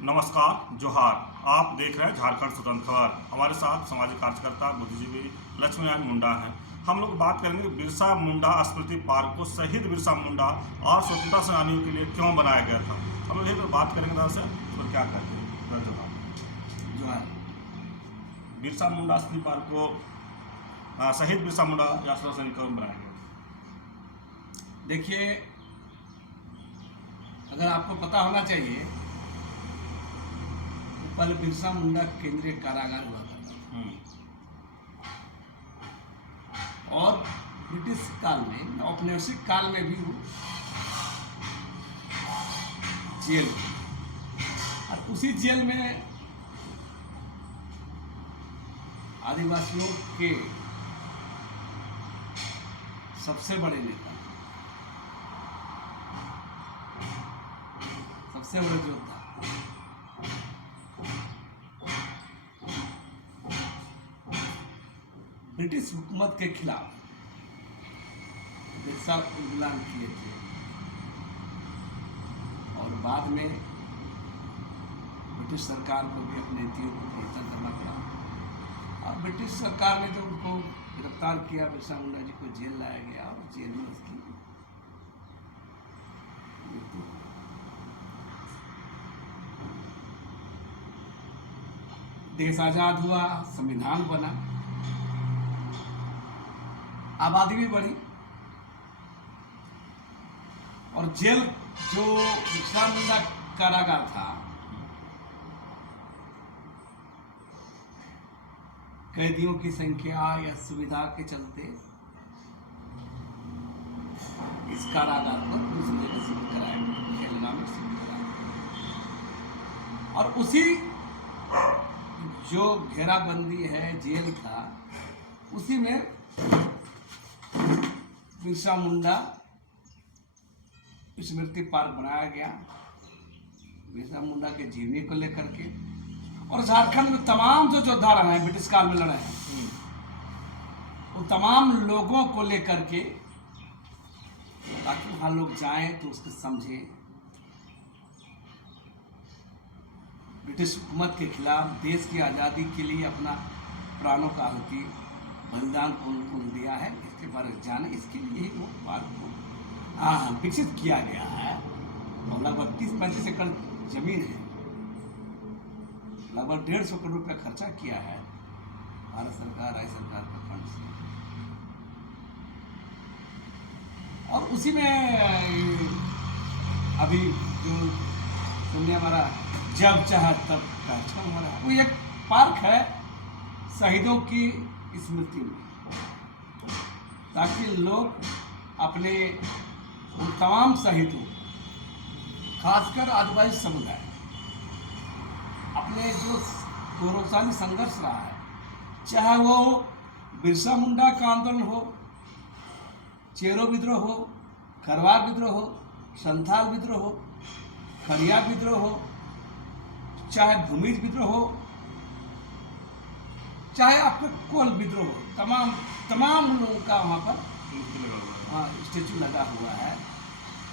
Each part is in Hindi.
नमस्कार, जोहार। आप देख रहे हैं झारखंड स्वतंत्र खबर। हमारे साथ सामाजिक कार्यकर्ता बुद्धिजीवी लक्ष्मीनारायण मुंडा हैं। हम लोग बात करेंगे बिरसा मुंडा स्मृति पार्क को शहीद बिरसा मुंडा और स्वतंत्रता सेनानियों के लिए क्यों बनाया गया था। हम लोग यही पर बात करेंगे दादा से, तो क्या कहते हैं। जोहार जोहार। बिरसा मुंडा स्मृति पार्क को शहीद बिरसा मुंडा या स्वतंत्रता सैनिक क्यों बनाया गया। देखिए, अगर आपको पता होना चाहिए, पहले बिरसा मुंडा केंद्रीय कारागार हुआ करता था और ब्रिटिश काल में, औपनिवेशिक काल में भी वो जेल थी और उसी जेल में आदिवासियों के सबसे बड़े नेता, सबसे बड़े योद्धा ब्रिटिश हुकूमत के खिलाफ बिरसा उद्यम किए थे और बाद में ब्रिटिश सरकार को भी अपनी नीतियों को परिवर्तन करना पड़ा और ब्रिटिश सरकार ने जो उनको गिरफ्तार किया, बिरसा मुंडा जी को जेल लाया गया और जेल में उसकी मृत्यु। देश आजाद हुआ, संविधान बना, आबादी भी बढ़ी और जेल जो बिरसा मुंडा कारागार था, कैदियों की संख्या या सुविधा के चलते इस कारागार को दूसरी जगह शिफ्ट कराया गया, खेलना में शिफ्ट कराया गया और उसी जो घेराबंदी है, जेल था, उसी में बिरसा मुंडा स्मृति पार्क बनाया गया, बिरसा मुंडा के जीवनी को लेकर के। और झारखंड में तमाम जो योद्धा रहे हैं, ब्रिटिश काल में लड़े हैं, वो तमाम लोगों को लेकर के, ताकि वहां लोग जाएं तो उसको समझें। ब्रिटिश हुकूमत के खिलाफ देश की आज़ादी के लिए अपना प्राणों का आहुति, बलिदान कौन दिया है, इसके बारे में जाने, इसके लिए ही वो पार्क को विकसित किया गया है। और लगभग 30-35 एकड़ जमीन है, लगभग 150 करोड़ रुपया खर्चा किया है भारत सरकार, राज्य सरकार के फंड से। और उसी में अभी जो सुनिए, हमारा जब चाहे तब कार्यक्रम हो रहा है, वो एक पार्क है शहीदों की स्मृति में, ताकि लोग अपने उन तमाम शहीदों, खासकर आदिवासी समुदाय, अपने जो गौरवशाली संघर्ष रहा है, चाहे वो बिरसा मुंडा का आंदोलन हो, चेरो विद्रोह हो, खरवार विद्रोह हो, संथाल विद्रोह हो, खरिया विद्रोह हो, चाहे भूमिज विद्रोह हो, चाहे आपका कोल विद्रोह हो, तमाम लोगों का वहाँ पर स्टेचू लगा हुआ है।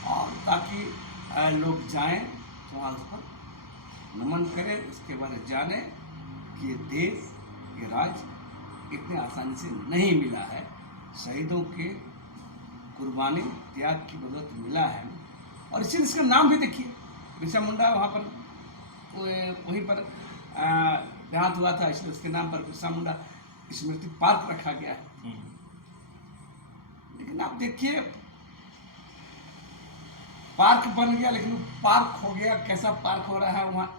और ताकि लोग जाएं तो वहाँ उस पर नमन करें, उसके बारे में जाने कि ये देश, ये राज्य इतने आसानी से नहीं मिला है, शहीदों के कुर्बानी त्याग की बदौलत मिला है। और इसीलिए इसका नाम भी देखिए, बिरसा मुंडा वहाँ पर वहीं पर देहांत हुआ था, इसलिए उसके नाम पर बिरसा मुंडा स्मृति पार्क रखा गया है। लेकिन आप देखिए, पार्क बन गया, लेकिन वो पार्क हो गया, कैसा पार्क हो रहा है वहाँ,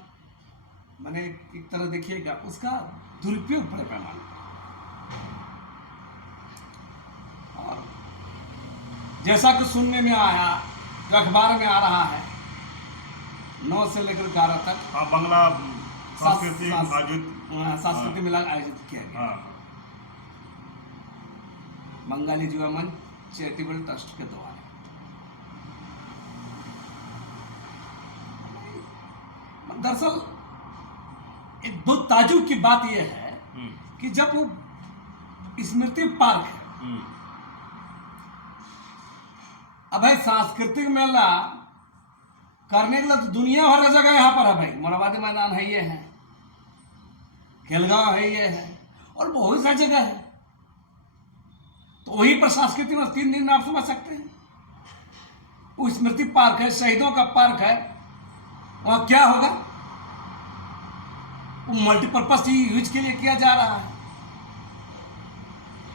मैंने एक तरह देखिएगा उसका दुरुपयोग बड़े पैमाने पर। और जैसा कि सुनने में आया, जो अखबार में आ रहा है, 9 से लेकर 11 तक बंगला सांस्कृतिक मेला आयोजित किया गया, बंगाली युवा मंच चैरिटेबल ट्रस्ट के द्वारा। दरअसल एक दो ताजुब की बात यह है कि जब वो स्मृति पार्क है, अब है सांस्कृतिक मेला करने के लिए तो दुनिया भर का जगह यहाँ पर है भाई। मोराबादी मैदान है, ये है, खेलगांव है, ये है, और बहुत सा जगह है। तो वही पर सांस्कृतिक में 3 दिन आप समझ सकते हैं। वो स्मृति पार्क है, शहीदों का पार्क है, वहाँ क्या होगा? वो मल्टीपर्पज यूज के लिए किया जा रहा है।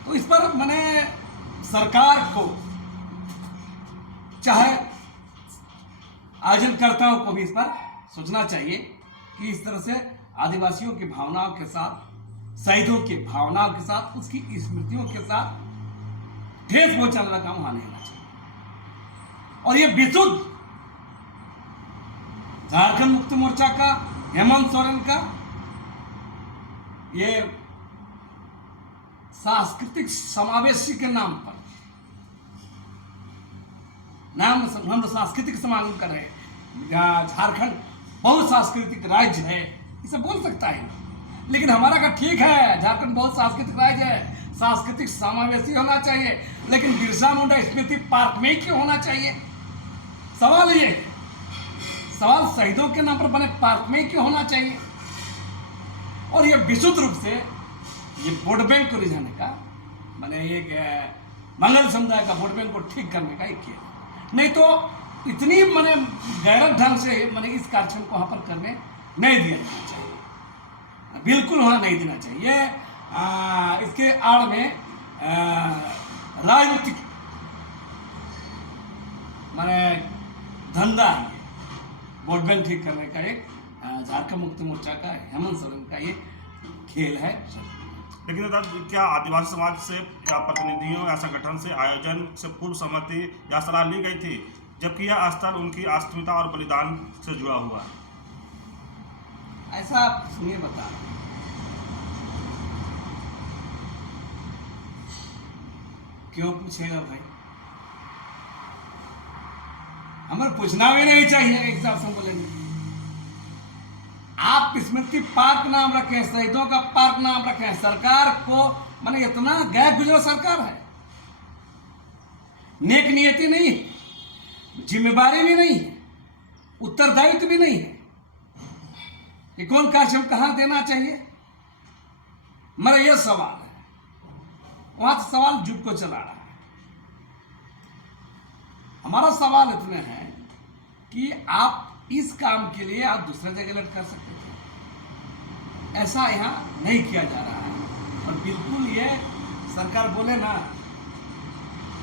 तो इस पर मैंने सरकार को, चाहे आयोजनकर्ताओं को भी इस पर सोचना चाहिए कि इस तरह से आदिवासियों की भावनाओं के साथ, शहीदों की भावनाओं के साथ, उसकी स्मृतियों के साथ ठेस पहुंचाने का काम वहां नहीं होना चाहिए। और ये विशुद्ध झारखंड मुक्ति मोर्चा का, हेमंत सोरेन का ये सांस्कृतिक समावेशी के नाम पर हम लोग सांस्कृतिक समागम कर रहे हैं। झारखंड बहुत सांस्कृतिक राज्य है, इसे बोल सकता है, लेकिन हमारा का ठीक है, झारखंड बहुत सांस्कृतिक राज्य है, सांस्कृतिक समावेशी होना चाहिए, लेकिन बिरसा मुंडा स्मृति पार्क में क्यों होना चाहिए? सवाल ये, सवाल शहीदों के नाम पर बने पार्क में क्यों होना चाहिए? और ये विशुद्ध रूप से ये वोट बैंक को रिझाने का, मैंने एक मंगल समुदाय का वोट बैंक को ठीक करने का एक किया। नहीं तो इतनी मैंने गैरत ढंग से मैंने इस कार्यक्रम को वहाँ पर करने नहीं दिया जाना चाहिए, बिल्कुल वहाँ नहीं देना चाहिए। इसके आड़ में राजनीतिक मैंने धंधा है, वोट बैंक ठीक करने का एक झारखंड मुक्ति मोर्चा का, हेमंत सोरेन का ये खेल है। लेकिन क्या आदिवासी समाज से या प्रतिनिधियों या संगठन से आयोजन से पूर्व सहमति या सलाह ली गई थी, जबकि यह स्थल उनकी अस्मिता और बलिदान से जुड़ा हुआ है? ऐसा आप सुनिए, बता रहे क्यों पूछेगा भाई? हमें पूछना भी नहीं चाहिए। एक हिसाब से बोलेंगे आप स्मृति पार्क नाम रखें, शहीदों का पार्क नाम रखें, सरकार को माने इतना गैर गुजर सरकार है, नेक नियति नहीं है, जिम्मेदारी भी नहीं है, उत्तरदायित्व भी नहीं है कि कौन कार्यक्रम कहां देना चाहिए। मेरा यह सवाल है, वहां से सवाल जुट को चला रहा है। हमारा सवाल इतने हैं कि आप इस काम के लिए आप दूसरे जगह लट कर सकते थे, ऐसा यहाँ नहीं किया जा रहा है। और बिल्कुल ये सरकार बोले ना,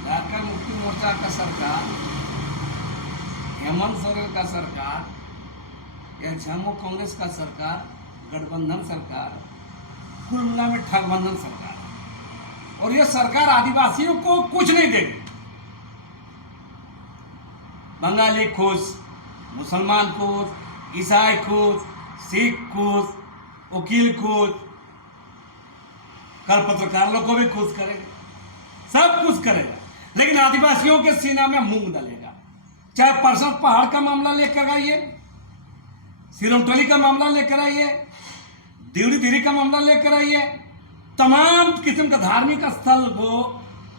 झारखंड मुक्ति मोर्चा का सरकार, हेमंत सोरेन का सरकार या झामो कांग्रेस का सरकार, गठबंधन सरकार, कुल मिला में ठगबंधन सरकार। और ये सरकार आदिवासियों को कुछ नहीं देगी। बंगाली खुश, मुसलमान खुश, ईसाई खुश, सिख खुश, वकील खुश, कल पत्रकार लोग को भी खुश करेगा, सब कुछ करेगा, लेकिन आदिवासियों के सीना में मूंग डालेगा। चाहे परसत पहाड़ का मामला लेकर आइए, सिरमटोली का मामला लेकर आइए, देवरी धीरी का मामला लेकर आइए, तमाम किस्म का धार्मिक स्थल हो,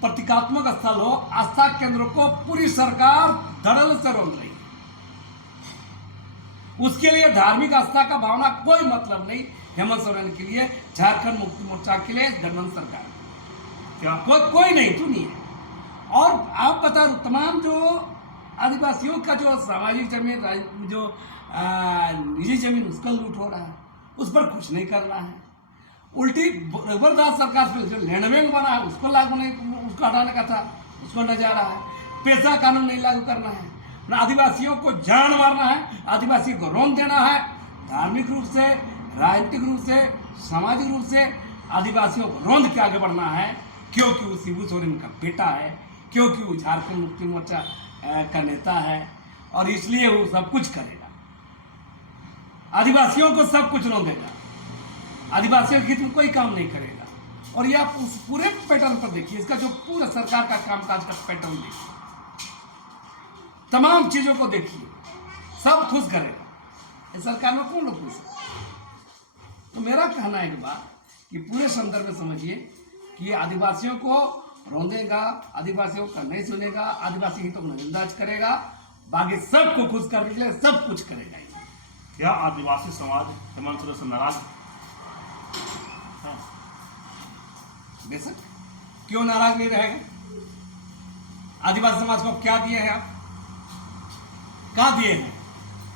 प्रतीकात्मक स्थल हो, आस्था केंद्रों को पूरी सरकार धड़ल्ले से रोक रही है। उसके लिए धार्मिक आस्था का भावना कोई मतलब नहीं। हेमंत सोरेन के लिए, झारखंड मुक्ति मोर्चा के लिए, गठबंधन सरकार क्या कोई नहीं सुनिए। और आप बता दो, तमाम जो आदिवासियों का जो सामाजिक जमीन, जो निजी जमीन, उसका लूट हो रहा है, उस पर कुछ नहीं करना है। उल्टी जबरदस्त सरकार से जो लैंड बैंक बना है उसको लागू नहीं, उसको हटाने का था, उसको हटा जा रहा है। पेशा कानून नहीं लागू करना है, आदिवासियों को जान मारना है, आदिवासी को रौंद देना है। धार्मिक रूप से, राजनीतिक रूप से, सामाजिक रूप से आदिवासियों को रौंद के आगे बढ़ना है, क्योंकि वो शिबू सोरेन का बेटा है, क्योंकि वो झारखंड मुक्ति मोर्चा का नेता है, और इसलिए वो सब कुछ करेगा, आदिवासियों को सब कुछ रौंदेगा, आदिवासियों के हित में कोई काम नहीं करेगा। और ये आप उस पूरे पैटर्न पर देखिए, इसका जो पूरा सरकार का कामकाज का पैटर्न देखिए, तमाम चीजों को देखिए, सब खुश करेगा। इस सरकार में कौन लोग खुश है? तो मेरा कहना है एक बात कि पूरे संदर्भ में समझिए कि आदिवासियों को रौंदेगा, आदिवासियों का नहीं सुनेगा, आदिवासी हितों को नजरअंदाज करेगा, बाकी सबको खुश करने के लिए सब कुछ करेगा ये। क्या आदिवासी समाज हेमंत सोरेन से नाराज है? बेशक, क्यों नाराज नहीं रहेगा? आदिवासी समाज को क्या दिए हैं आप? क्या दिए हैं?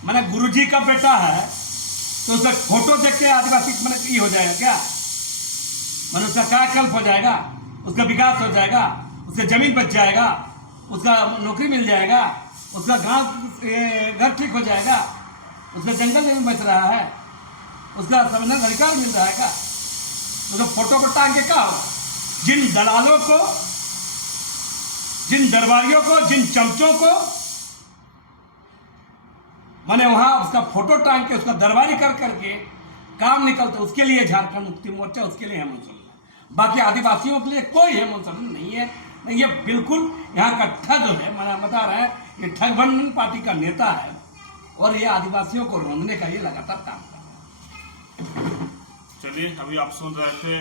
मैंने गुरुजी का बेटा है तो उसका फोटो देख के आदिवासी मैंने ये हो जाएगा क्या? मैंने उसका कायाकल्प हो जाएगा, उसका विकास हो जाएगा, उसका जमीन बच जाएगा, उसका नौकरी मिल जाएगा, उसका घर ठीक हो जाएगा, उसका जंगल में बच रहा है, उसका संविधान अधिकार मिल रहा है क्या? उसका फोटो को टांग के क्या होगा? जिन दलालों को, जिन दरबारियों को, जिन चमचों को मैंने वहां उसका फोटो टांग के उसका दरबारी कर करके काम निकलता, उसके लिए झारखंड मुक्ति मोर्चा, उसके लिए हेमंत सोरेन। बाकी आदिवासियों के लिए कोई हेमंत सोरेन नहीं है। नहीं, ये बिल्कुल यहाँ का ठग है। मैं बता रहा है, ये ठगबंधन पार्टी का नेता है और ये आदिवासियों को रोंदने का ये लगातार काम कर रहा है। चलिए, अभी आप सुन रहे थे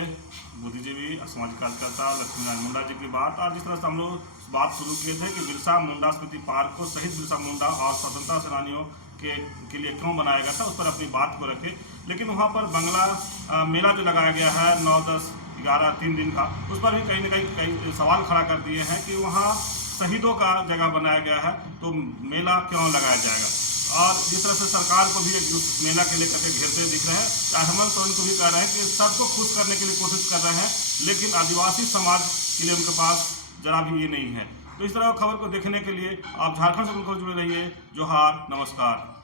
बुद्धिजीवी सामाजिक कार्यकर्ता लक्ष्मीनारायण मुंडा जी की बात, और जिस तरह से हम लोग बात शुरू किए थे कि बिरसा मुंडा स्मृति पार्क को शहीद बिरसा मुंडा और स्वतंत्रता सेनानियों के लिए क्यों बनाया गया था, उस पर अपनी बात को रखे। लेकिन वहाँ पर बंगला मेला जो लगाया गया है 9, 10, 11 3 दिन का, उस पर भी कहीं ना कहीं सवाल खड़ा कर दिए हैं कि वहाँ शहीदों का जगह बनाया गया है तो मेला क्यों लगाया जाएगा। और जिस तरह से सरकार को भी उस मेला के लिए कभी घेरते दिख रहे हैं, हेमंत सोरेन को भी कह रहे हैं कि सबको खुश करने के लिए कोशिश कर रहे हैं, लेकिन आदिवासी समाज के लिए उनके पास जरा भी ये नहीं है। तो इस तरह खबर को देखने के लिए आप झारखंड से जुड़े रहिए। जोहार, नमस्कार।